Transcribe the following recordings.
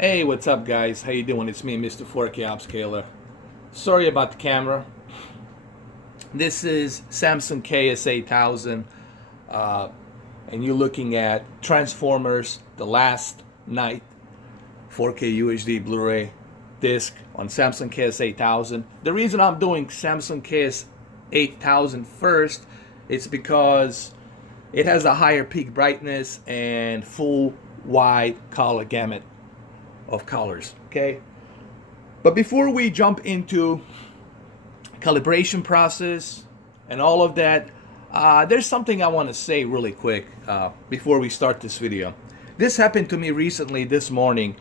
Hey, what's up, guys? How you doing? It's me, Mr. 4K Upscaler. Sorry about the camera. This is Samsung KS8000, and you're looking at Transformers: The Last Night 4K UHD Blu-ray disc on Samsung KS8000. The reason I'm doing Samsung KS8000 first is because it has a higher peak brightness and full wide color gamut of colors. Okay, but before we jump into calibration process and all of that, there's something I want to say really quick before we start this video. This happened to me recently this morning.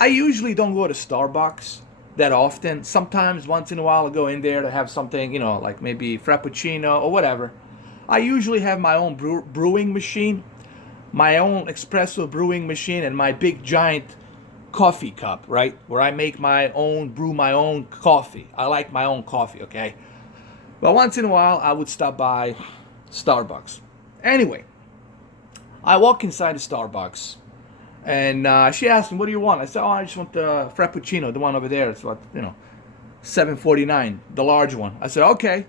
I usually don't go to Starbucks that often. Sometimes once in a while I go in there to have something, like maybe Frappuccino or whatever. I usually have my own brewing machine, my own espresso brewing machine, and my big giant coffee cup, right? Where I make my own, brew my own coffee. I like my own coffee, okay? But once in a while, I would stop by Starbucks. Anyway, I walk inside the Starbucks, and she asked me, "What do you want?" I said, "Oh, I just want the Frappuccino, the one over there. It's what, $7.49, the large one." I said, "Okay."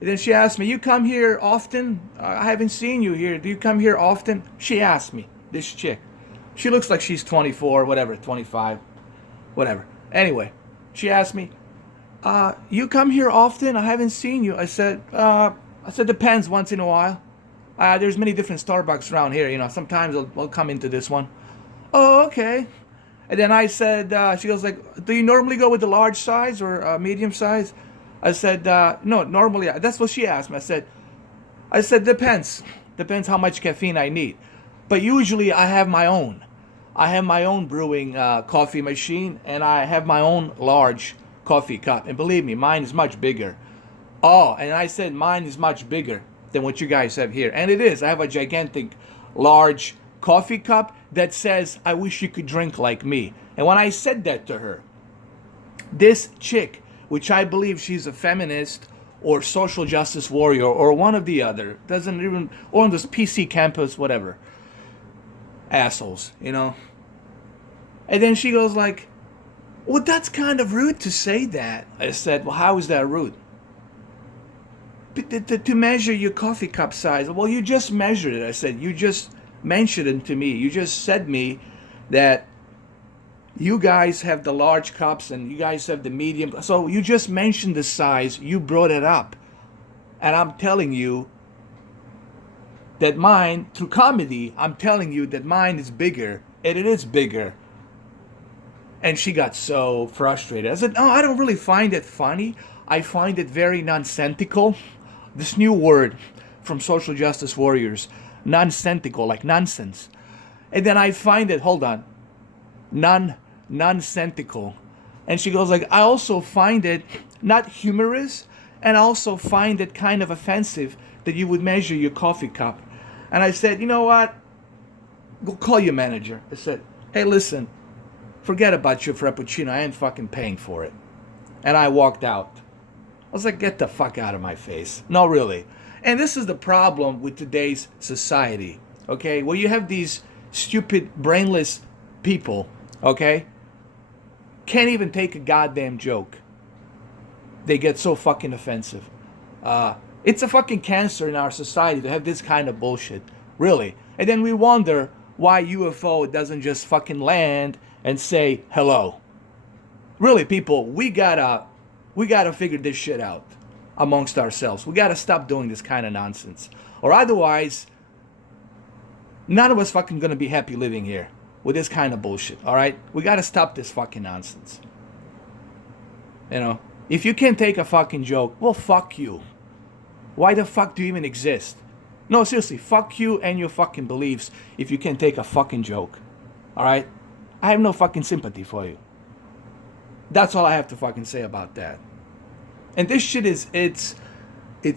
And then she asked me, "You come here often? I haven't seen you here. Do you come here often?" She asked me, this chick. She looks like she's 24, whatever, 25, whatever. Anyway, she asked me, "You come here often? I haven't seen you." I said, "Depends, once in a while. There's many different Starbucks around here. Sometimes I'll come into this one." "Oh, okay." And then I said, she goes like, "Do you normally go with the large size or medium size?" I said, "No, normally." That's what she asked me. I said, "Depends. Depends how much caffeine I need. But usually I have my own. I have my own brewing coffee machine, and I have my own large coffee cup. And believe me, mine is much bigger." "Oh," and I said, "Mine is much bigger than what you guys have here." And it is. I have a gigantic, large coffee cup that says, "I wish you could drink like me." And when I said that to her, this chick, which I believe she's a feminist or social justice warrior or one of the other, doesn't even, or on this PC campus, whatever, assholes. And then she goes like, "Well, that's kind of rude to say that." I said, "Well, how is that rude?" To measure your coffee cup size." "Well, you just measured it." I said, "You just mentioned it to me. You just said me that you guys have the large cups and you guys have the medium. So you just mentioned the size. You brought it up. And I'm telling you that mine, through comedy, I'm telling you that mine is bigger. And it is bigger." And she got so frustrated. I said, "No, I don't really find it funny. I find it very nonsensical." This new word from social justice warriors. Nonsensical, like nonsense. And then I find it, hold on, nonsensical. And she goes like, "I also find it not humorous, and I also find it kind of offensive that you would measure your coffee cup." And I said, "You know what? Go call your manager." I said, "Hey, listen, forget about your Frappuccino. I ain't fucking paying for it." And I walked out. I was like, "Get the fuck out of my face." No, really. And this is the problem with today's society, okay? Where you have these stupid, brainless people, okay? Can't even take a goddamn joke. They get so fucking offensive. It's a fucking cancer in our society to have this kind of bullshit, really. And then we wonder why UFO doesn't just fucking land and say hello. Really, people, we gotta figure this shit out amongst ourselves. We gotta stop doing this kind of nonsense, or otherwise, none of us fucking gonna be happy living here with this kind of bullshit. All right, we gotta stop this fucking nonsense. If you can't take a fucking joke, well, fuck you. Why the fuck do you even exist? No, seriously, fuck you and your fucking beliefs if you can't take a fucking joke. All right, I have no fucking sympathy for you. That's all I have to fucking say about that. And this shit it's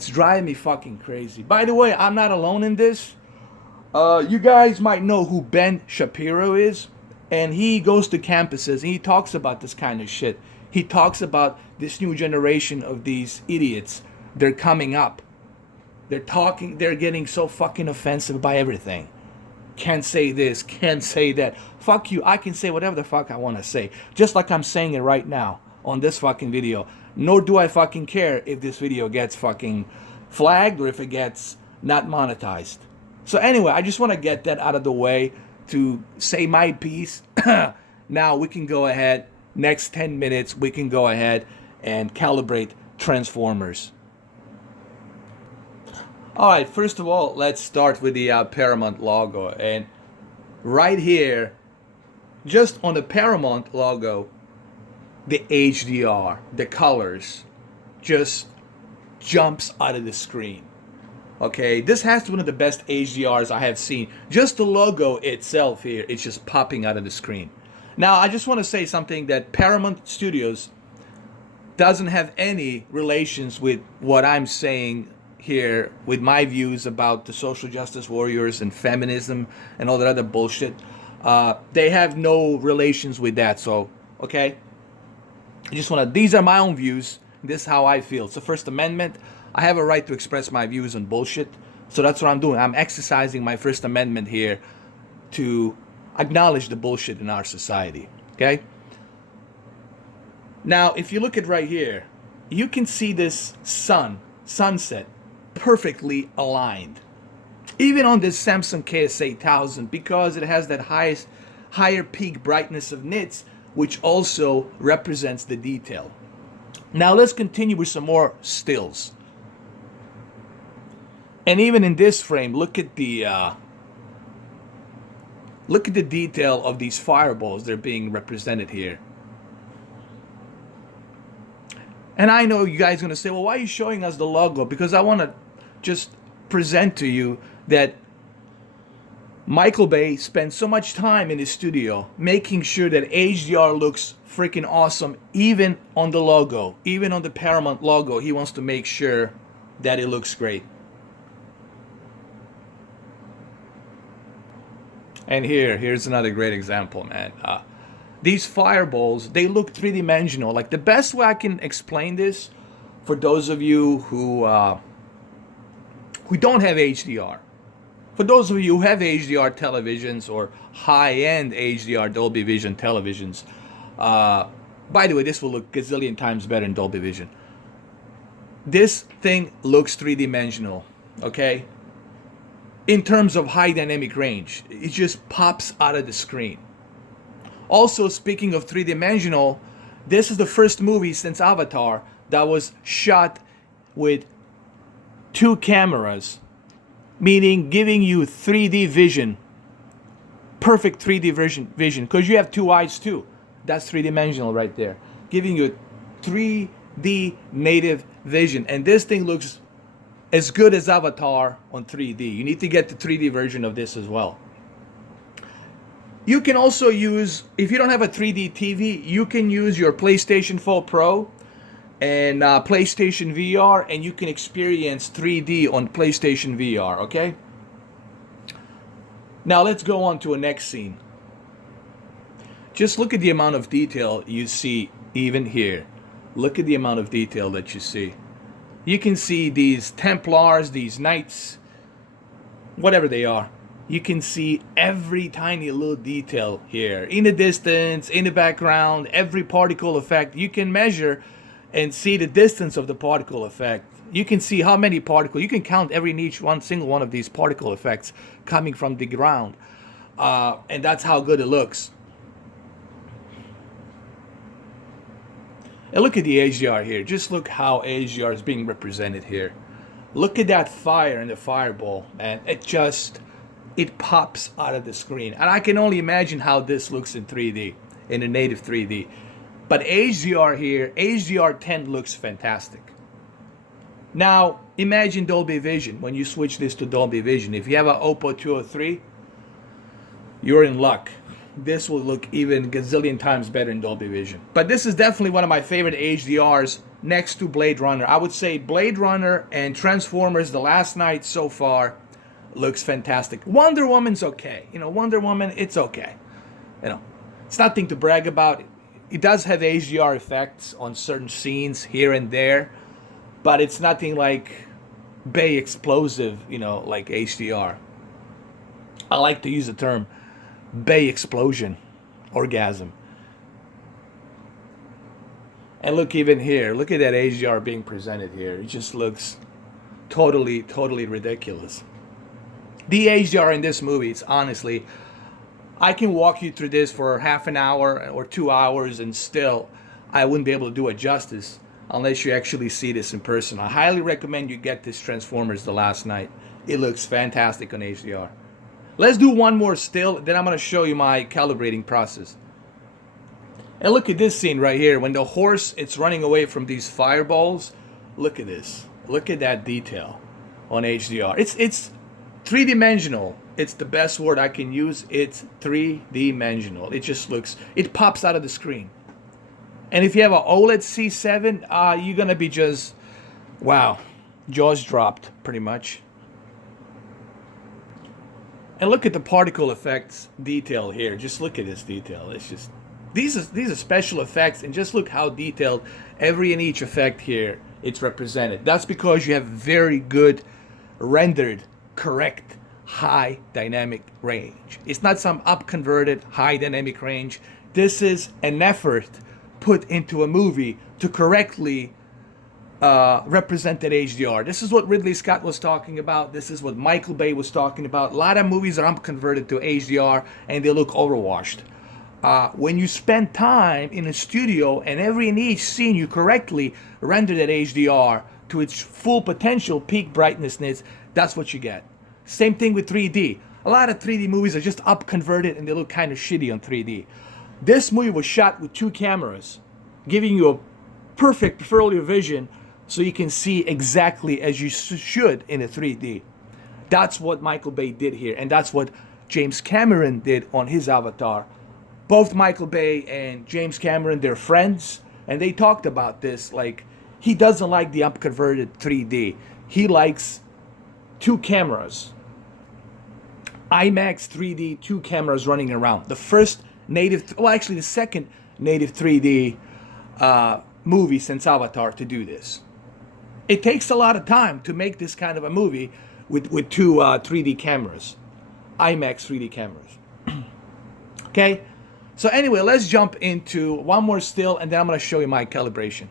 driving me fucking crazy. By the way, I'm not alone in this. You guys might know who Ben Shapiro is, and he goes to campuses and he talks about this kind of shit. He talks about this new generation of these idiots. They're coming up. They're getting so fucking offensive by everything. can't say this, can't say that. Fuck you, I can say whatever the fuck I want to say. Just like I'm saying it right now on this fucking video. Nor do I fucking care if this video gets fucking flagged or if it gets not monetized. So anyway, I just want to get that out of the way to say my piece. Now we can go ahead, next 10 minutes, we can go ahead and calibrate transformers. All right, first of all, let's start with the Paramount logo. And right here, just on the Paramount logo, the HDR, the colors, just jumps out of the screen. Okay, this has to be one of the best HDRs I have seen. Just the logo itself here, it's just popping out of the screen. Now, I just want to say something that Paramount Studios doesn't have any relations with what I'm saying here, with my views about the social justice warriors and feminism and all that other bullshit. They have no relations with that, so, okay? I just want to, these are my own views. This is how I feel. It's the First Amendment. I have a right to express my views on bullshit. So that's what I'm doing. I'm exercising my First Amendment here to acknowledge the bullshit in our society. Okay? Now, if you look at right here, you can see this sunset, perfectly aligned. Even on this Samsung KS8000, because it has that higher peak brightness of nits, which also represents the detail. Now let's continue with some more stills. And even in this frame, look at the detail of these fireballs. They're being represented here. And I know you guys are going to say, well, why are you showing us the logo? Because I want to just present to you that Michael Bay spent so much time in his studio making sure that HDR looks freaking awesome, even on the logo, even on the Paramount logo. He wants to make sure that it looks great. And here's another great example, man. These fireballs, they look three-dimensional. Like, the best way I can explain this for those of you who don't have HDR. For those of you who have HDR televisions or high-end HDR Dolby Vision televisions, by the way, this will look gazillion times better in Dolby Vision. This thing looks three-dimensional, okay? In terms of high dynamic range, it just pops out of the screen. Also, speaking of three-dimensional, this is the first movie since Avatar that was shot with 2 cameras, meaning giving you 3D vision, perfect 3D vision, because you have 2 eyes too. That's three-dimensional right there, giving you 3D native vision. And this thing looks as good as Avatar on 3D. You need to get the 3D version of this as well. You can also use, if you don't have a 3D TV, you can use your PlayStation 4 Pro and PlayStation VR, and you can experience 3D on PlayStation VR, okay? Now let's go on to a next scene. Just look at the amount of detail you see even here. Look at the amount of detail that you see. You can see these Templars, these Knights, whatever they are. You can see every tiny little detail here. In the distance, in the background, every particle effect. You can measure and see the distance of the particle effect. You can see how many particles. You can count every and each single one of these particle effects coming from the ground. And that's how good it looks. And look at the HDR here. Just look how HDR is being represented here. Look at that fire in the fireball, man. It pops out of the screen. And I can only imagine how this looks in 3D, in a native 3D. But HDR here, HDR 10 looks fantastic. Now, imagine Dolby Vision. When you switch this to Dolby Vision, if you have an Oppo 203, you're in luck. This will look even gazillion times better in Dolby Vision. But this is definitely one of my favorite HDRs next to Blade Runner. I would say Blade Runner and Transformers The Last Night so far looks fantastic. Wonder Woman's okay. You know, Wonder Woman, it's okay. You know, it's nothing to brag about. It does have HDR effects on certain scenes here and there, but it's nothing like Bay explosive, you know, like HDR. I like to use the term Bay explosion, orgasm. And look, even here, look at that HDR being presented here. It just looks totally, totally ridiculous. The HDR in this movie, it's honestly, I can walk you through this for half an hour or 2 hours and still I wouldn't be able to do it justice unless you actually see this in person. I highly recommend you get this Transformers The Last Night. It looks fantastic on HDR. Let's do one more still, then I'm going to show you my calibrating process. And look at this scene right here. When the horse, it's running away from these fireballs. Look at this. Look at that detail on HDR. It's three-dimensional. It's the best word I can use. It's three-dimensional. It just looks, it pops out of the screen. And if you have an OLED C7, you're going to be just, wow, jaws dropped pretty much. And look at the particle effects detail here. Just look at this detail. It's just, these are special effects, and just look how detailed every and each effect here it's represented. That's because you have very good rendered, correct, high dynamic range. It's not some up-converted high dynamic range. This is an effort put into a movie to correctly represent that HDR. This is what Ridley Scott was talking about. This is what Michael Bay was talking about. A lot of movies are up-converted to HDR and they look overwashed. When you spend time in a studio and every and each scene you correctly render that HDR to its full potential peak brightness, that's what you get. Same thing with 3D. A lot of 3D movies are just up converted and they look kind of shitty on 3D. This movie was shot with 2 cameras, giving you a perfect peripheral vision so you can see exactly as you should in a 3D. That's what Michael Bay did here, and that's what James Cameron did on his Avatar. Both Michael Bay and James Cameron, they're friends, and they talked about this. Like, he doesn't like the up-converted 3D. He likes 2 cameras. IMAX 3D, 2 cameras running around. The first native, well, actually the second native 3D movie since Avatar to do this. It takes a lot of time to make this kind of a movie with 2 3D cameras, IMAX 3D cameras. Okay, so anyway, let's jump into one more still, and then I'm going to show you my calibration.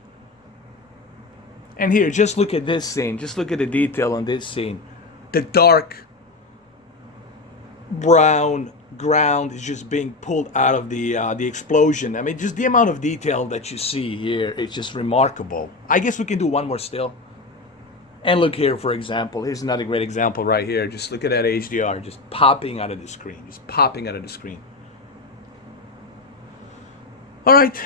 And here, just look at this scene. Just look at the detail on this scene. The dark brown ground is just being pulled out of the explosion. I mean, just the amount of detail that you see here is just remarkable. I guess we can do one more still. And look here, for example. Here's another great example right here. Just look at that HDR just popping out of the screen. Just popping out of the screen. All right,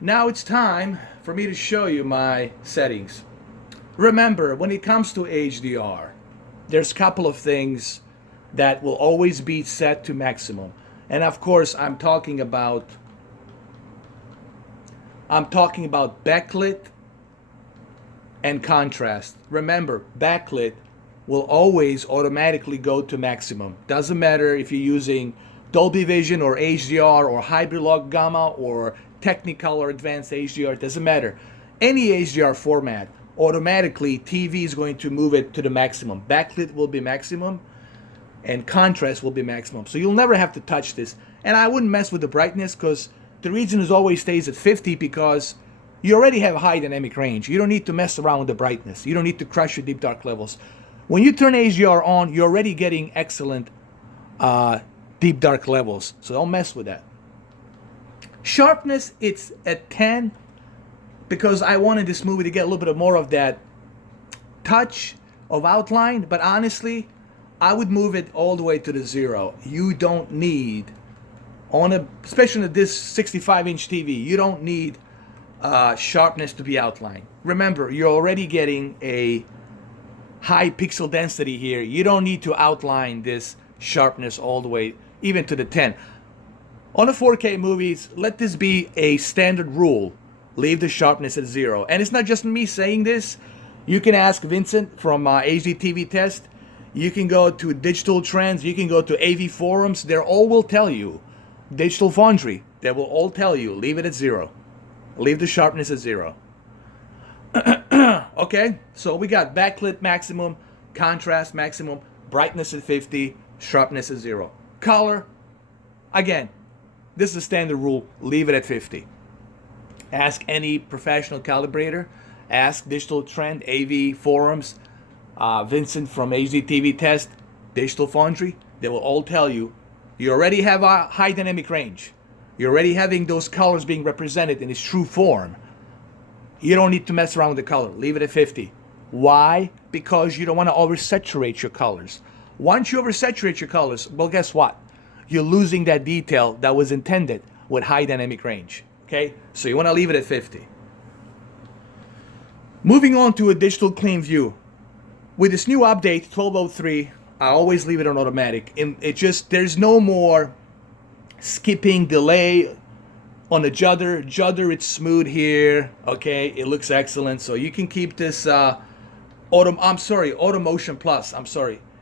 now it's time for me to show you my settings. Remember, when it comes to HDR, there's a couple of things that will always be set to maximum. And of course, I'm talking about backlit and contrast. Remember, backlit will always automatically go to maximum. Doesn't matter if you're using Dolby Vision or HDR or hybrid log gamma or Technicolor advanced HDR, it doesn't matter. Any HDR format, automatically TV is going to move it to the maximum. Backlit will be maximum and contrast will be maximum. So you'll never have to touch this. And I wouldn't mess with the brightness, because the reason it always stays at 50 because you already have a high dynamic range. You don't need to mess around with the brightness. You don't need to crush your deep dark levels. When you turn HDR on, you're already getting excellent deep dark levels. So don't mess with that. Sharpness, it's at 10 because I wanted this movie to get a little bit more of that touch of outline. But honestly, I would move it all the way to the 0. You don't need, especially on this 65-inch TV, you don't need sharpness to be outlined. Remember, you're already getting a high pixel density here. You don't need to outline this sharpness all the way, even to the 10. On the 4K movies, let this be a standard rule. Leave the sharpness at 0. And it's not just me saying this. You can ask Vincent from HD TV Test. You can go to Digital Trends. You can go to AV Forums. They all will tell you. Digital Foundry. They will all tell you. Leave it at 0. Leave the sharpness at 0. Okay, so we got backlit maximum, contrast maximum, brightness at 50, sharpness is 0. Color, again, this is a standard rule, leave it at 50. Ask any professional calibrator, ask Digital Trend, AV forums, Vincent from HDTV Test, Digital Foundry. They will all tell you, you already have a high dynamic range. You're already having those colors being represented in its true form. You don't need to mess around with the color. Leave it at 50. Why? Because you don't want to oversaturate your colors. Once you oversaturate your colors, well, guess what? You're losing that detail that was intended with high dynamic range. Okay? So you want to leave it at 50. Moving on to a digital clean view. With this new update, 1203, I always leave it on automatic. It just, there's no more skipping, delay on the judder. Judder, it's smooth here. Okay, it looks excellent. So you can keep this Auto Motion Plus.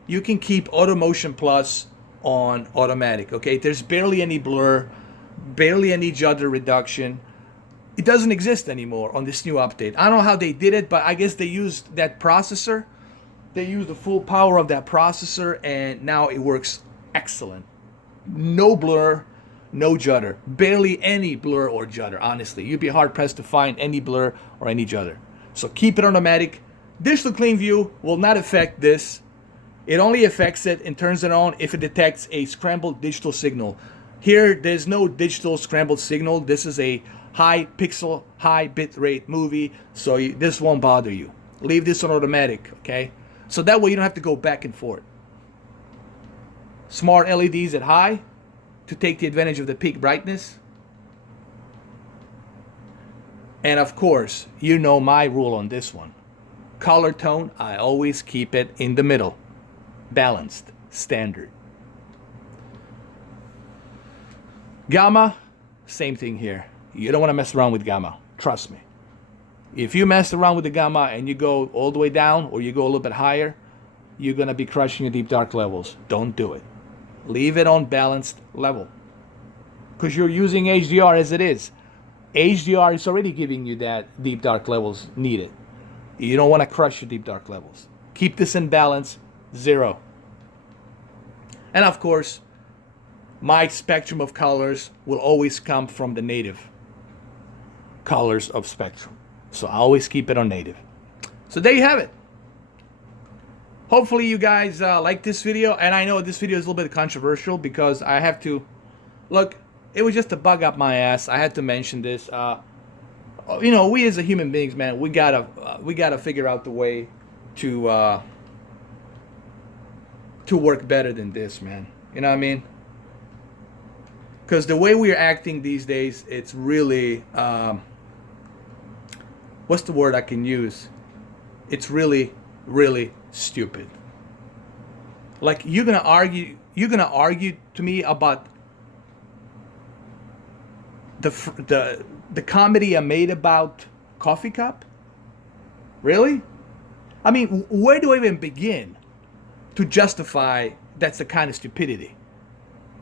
You can Keep Auto Motion Plus on automatic. Okay, there's barely any blur, barely any judder reduction. It doesn't exist anymore on this new update. I don't know how they did it, but I guess they used that processor. They used the full power of that processor, and now it works excellent. No blur, no judder. Barely any blur or judder, honestly. You'd be hard-pressed to find any blur or any judder. So keep it automatic. Digital Clean View will not affect this. It only affects it and turns it on if it detects a scrambled digital signal. Here, there's no digital scrambled signal. This is a high pixel, high bit rate movie, so this won't bother you. Leave this on automatic, okay? So that way you don't have to go back and forth. Smart LEDs at high to take the advantage of the peak brightness. And of course, you know my rule on this one. Color tone, I always keep it in the middle. Balanced, standard. Gamma, same thing here. You don't want to mess around with gamma. Trust me. If you mess around with the gamma and you go all the way down or you go a little bit higher, you're going to be crushing your deep dark levels. Don't do it. Leave it on balanced level. Because you're using HDR as it is. HDR is already giving you that deep dark levels needed. You don't want to crush your deep dark levels. Keep this in balance, 0. And of course, my spectrum of colors will always come from the native colors of spectrum. So I always keep it on native. So there you have it. Hopefully you guys like this video. And I know this video is a little bit controversial because I have to... Look, it was just a bug up my ass. I had to mention this. You know, we as a human beings, man, we gotta figure out the way to work better than this, man. You know what I mean? Because the way we're acting these days, it's really... what's the word I can use? It's really, really stupid. Like, you're gonna argue to me about the comedy I made about coffee cup? Really? I mean, where do I even begin to justify that's the kind of stupidity?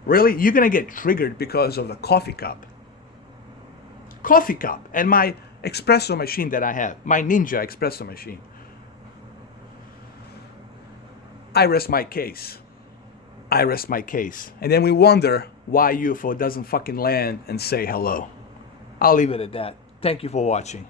Really? You're gonna get triggered because of the coffee cup. Coffee cup and my espresso machine that I have, my Ninja espresso machine. I rest my case. I rest my case. And then we wonder why UFO doesn't fucking land and say hello. I'll leave it at that. Thank you for watching.